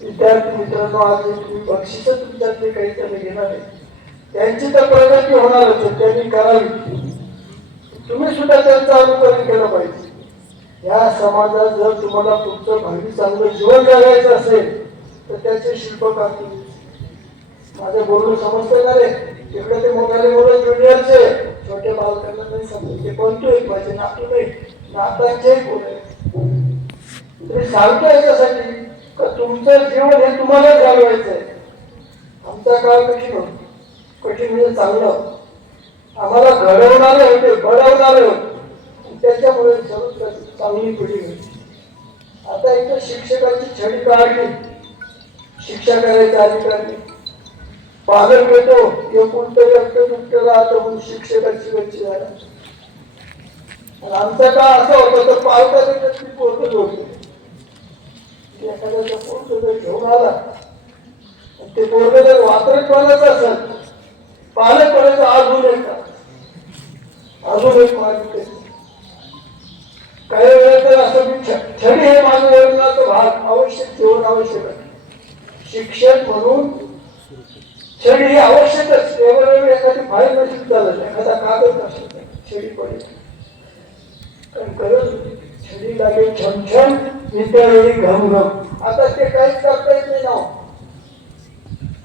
विद्यार्थी मित्रांनो आज बक्षीस तुमच्यातले काहीतरी घेणार आहे. त्यांची तर प्रगती होणारच आहे, त्यांनी करावी. तुम्ही सुद्धा त्यांचं अनुकरण केलं पाहिजे. या समाजात जर तुम्हाला तुमचं भावी चांगलं जीवन जगायचं असेल तर त्याचे शिल्पकार तुम्ही? माझं बोलणं समजतं का रे? तिकडे ते मोठाले मुलं ज्युनियरचे छोटे बालकांना नाही समजत ते बोलतो एक माझे नातू नाही नातांचे गुण आहे तुम्ही सांगतो याच्यासाठी तुमचं जीवन हे तुम्हालाच घालवायचं आहे आमचा काळ कठीण होता? कठीण म्हणजे चांगलं आम्हाला घडवणारे होते घडवणारे होते. त्याच्यामुळे चांगली पिढी होती. आता इथं शिक्षकाची छडी काढली. शिक्षा करायच्या अधिकारी पालक येतो एकूण तरी दुःख राहतं म्हणून शिक्षकाची गच्ची झाला आमचा काळ असा होता तर पालकाने त्याची होते एखाद्याचा पोरग जर घेऊन आला ते पोरग जर पाण्याचं असेल पाण्यात करायचं अजून एक अजून एक मागितले काही वेळेस तर असं मी छ- छडी हे माझं वडिलांचा भाग आवश्यक ठेवणं आवश्यक आहे शिक्षक म्हणून छडी ही आवश्यकच केवळ एखादी फाईल नसेल चालत एखादा कागद नसेल छडी पडेल कारण गरज होती छडी लागेल छमछम त्यावेळी विद्यावेळी आता ते काहीच करता येत नाही ना हो.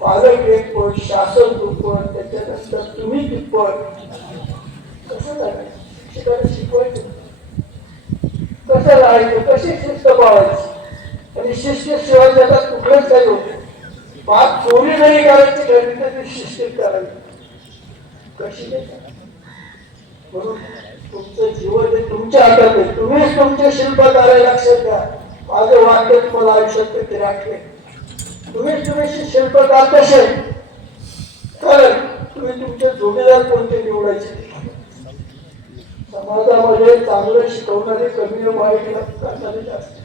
पालक एक पट शासन दुप्पट त्याच्यानंतर तुम्ही दुप्पट कसं लागायचं शिकायला शिकवायचं. कसं राहायचं? कशी शिस्त पाळायची? आणि शिस्तीशिवाय जगात कुठलंच काही होत बाप चोरी जरी करायची घरी तर ती शिस्तीत करायची. कशी नाही करायची? म्हणून तुमचं जीवन हे तुमच्या हातात आहे. तुम्हीच तुमच्या शिल्पकाराला लक्षात द्या माझं वाक्य तुम्हाला आयुष्यात ते राखले. तुम्ही तुम्ही शिल्पकार कसे कारण तुम्ही तुमचे जोडीदार कोणते निवडायचे? समाजामध्ये चांगलं शिकवणारे कमी वाईट करणारे जास्त.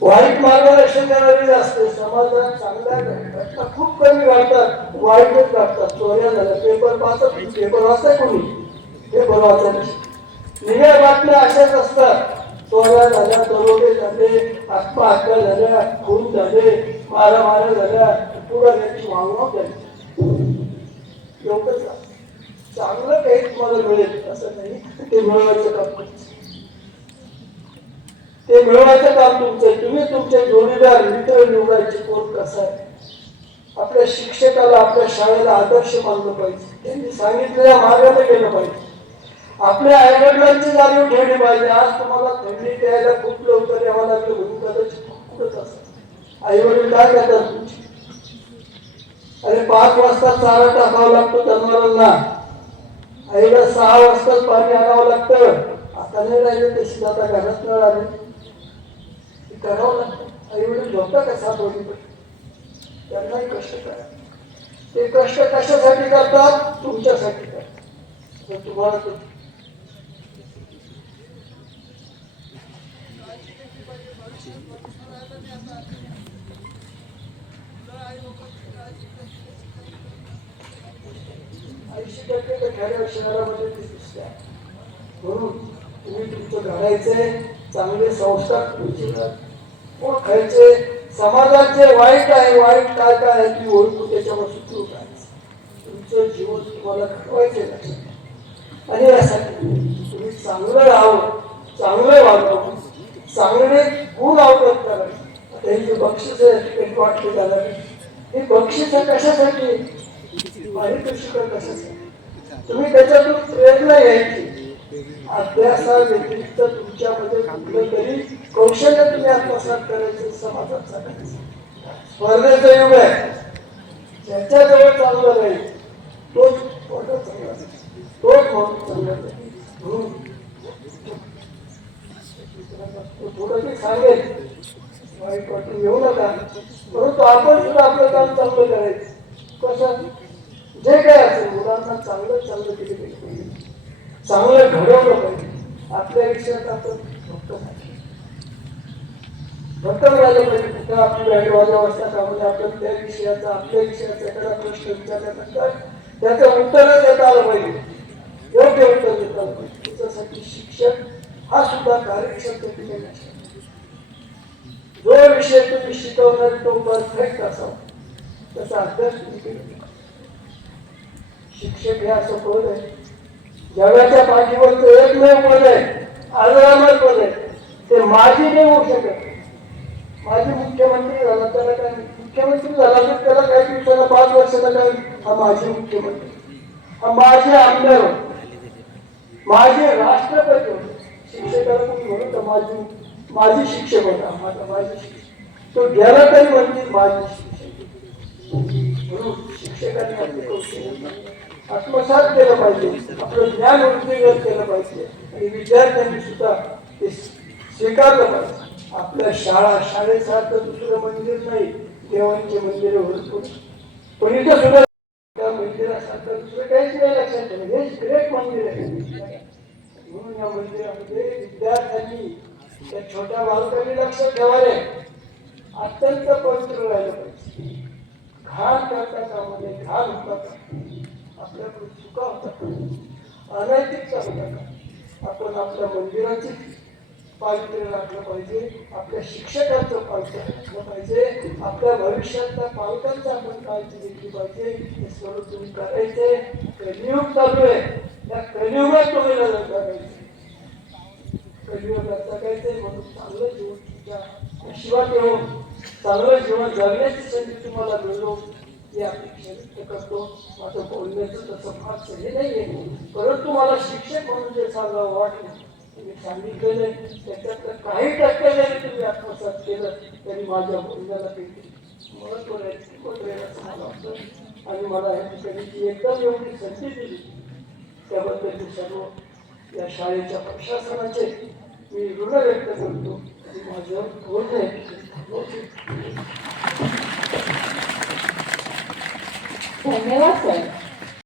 वाईट मार्गदर्शन करणारे जास्त. समाजात चांगल्या घटना खूप कमी वाटतात. वाईटच घडतात चोऱ्या झाल्या. पेपर वाचत पेपर वाचताय कोणी? पेपर वाचायला निघ्या बातम्या अशाच असतात चोऱ्या झाल्या दरोडे झाले आत्महत्या झाल्या खून झाले मारामाऱ्या झाल्या पुढे त्याची वागणूक झाली एवढंच आहे. चांगलं काही तुम्हाला मिळेल असं नाही ते मिळवायचं काम ते मिळवायचं काम तुमचं तुम्ही तुमचे जोडीदार मित्र निवडायचे कोण कसं आहे? आपल्या शिक्षकाला आपल्या शाळेला आदर्श मानलं पाहिजे. त्यांनी सांगितलेल्या मार्गाने गेलं पाहिजे. आपल्या आईवडिलांची जाणीव ठेवली पाहिजे. आज तुम्हाला थंडी द्यायला खूप लवकर यावं लागलं म्हणून कदाचित कुठंच असत. आई वडील काय करतात? तुमची अरे पाच वाजता चारा टाकावा लागतो जनावरांना आईला सहा वाजताच पाणी आणावं लागतं. आता नाही राहिलं तशी आता घरात नळ आले. करावं लागतं. आई वडील झोपता कसा सात त्यांनाही कष्ट करा ते कष्ट कशासाठी करतात? तुमच्यासाठी करतात. जर तुम्हाला ते- ऐंशी टक्के तर खेड्या शहरामध्ये ती दिसते म्हणून तुम्ही तुमचं घडायचे चांगले संस्कार तुमचे ओळखायचे समाजात जे वाईट आहे वाईट काय काय आहे ती ओळखू त्याच्यावर सुटू काय तुमचं जीवन तुम्हाला घडवायचे लक्षात आणि यासाठी तुम्ही चांगलं राहावं चांगलं वागावं. चांगले गुण अवगत करावे. आता हे जे बक्षीस आहे तिकीट वाटले झालं हे बक्षीस कशासाठी? पारितोषिक कशासाठी? तुम्ही त्याच्यातून प्रेरणा घ्यायची अभ्यासाव्यतिरिक्त तुमच्यामध्ये कुठलं तरी कौशल्य तुम्ही आत्मसात करायचं समाजात सांगायचं स्पर्धेचं युग आहे. ज्याच्याजवळ चांगलं राहील तोच मोठा चांगला तोच म्हणून चांगला म्हणून थोडं मी सांगेल वाईट वाटून येऊ नका. परंतु आपण सुद्धा आपलं काम चांगलं करायचं. कसं जे काय असेल मुलांना चांगलं चांगलं केलं पाहिजे चांगलं घडवलं पाहिजे आपल्या विषयात आपण भक्त भक्त राहिलं पाहिजे कुठं आपली बॅट वाजवावस्था त्यामध्ये म्हणजे आपण त्या विषयाचा आपल्या विषयाचा एखादा प्रश्न विचारल्यानंतर त्याचं उत्तर देता आलं पाहिजे. योग्य उत्तर देता आलं पाहिजे. त्याच्यासाठी शिक्षक हा सुद्धा कार्यक्षम ठिकाणी जो विषय तुम्ही शिकवणार तो परफेक्ट असावा. त्याचा अभ्यास तुम्ही केला शिक्षक हे असं पद आहे? जगाच्या पाठीवरचं एकमेव पद आहे? आजरामर पद आहे? ते माझी नाही होऊ शकत. माझी मुख्यमंत्री झाला त्याला काय मुख्यमंत्री झाला तर त्याला काही दिवसाला पाच वर्षाला काय हा माझे मुख्यमंत्री. हा माझे आमदार. माझे राष्ट्रपती. शिक्षकाला कोणी म्हणून तर माझी माझी शिक्षक होता. माझा माझी शिक्षक. तो गेला तरी म्हणजे माझी शिक्षक. शिक्षकांनी कौशल्य आत्मसात केलं पाहिजे. आपलं ज्ञान वृद्धिंगत केलं पाहिजे. आणि विद्यार्थ्यांनी सुद्धा ते स्वीकारलं पाहिजे. आपल्या शाळा शाळेसारखं दुसरं मंदिर नाही. देवांचे मंदिर भरपूर. पण इथं सुद्धा त्या मंदिरासारखं दुसरं काहीच नाही लक्षात ठेवलं. हे ग्रेट मंदिर आहे. म्हणून या मंदिरामध्ये विद्यार्थ्यांनी त्या छोट्या बालकांनी लक्षात ठेवावे अत्यंत पवित्र राहिलं पाहिजे. घाण करता कामा घाण होतात. का आपल्याकडून चुका होतात. अनैतिकता होता आपण आपल्या मंदिराची पावित्र्य राखलं पाहिजे आपल्या शिक्षकांचं पावित्र्य राखलं पाहिजे आपल्या भविष्यातल्या पालकांचं आपण काळजी घेतली पाहिजे. हे सर्व तुम्ही करायचे. कलियुग चालू आहे. या कलियुगात तुम्ही लढत करायचे कलियुगात जगायचे म्हणून चांगलं जीवन शिवाय नशिबात चांगलं जीवन जगण्याची संधी तुम्हाला मिळो हे अपेक्षा व्यक्त करतो. माझं बोलण्याचं तसं फार हे नाही आहे परंतु मला शिक्षक म्हणून जे सांगावं वाटलं तुम्ही सांगितलेलं आहे. त्याच्यातलं काही टक्के जरी तुम्ही आत्मसात केलं तरी माझ्या बोलण्याला काही महत्त्व वाटतं आणि मला या ठिकाणी जी एकदम एवढी संधी दिली त्याबद्दल मी सर्व या शाळेच्या प्रशासनाचे मी ऋण व्यक्त करतो. आणि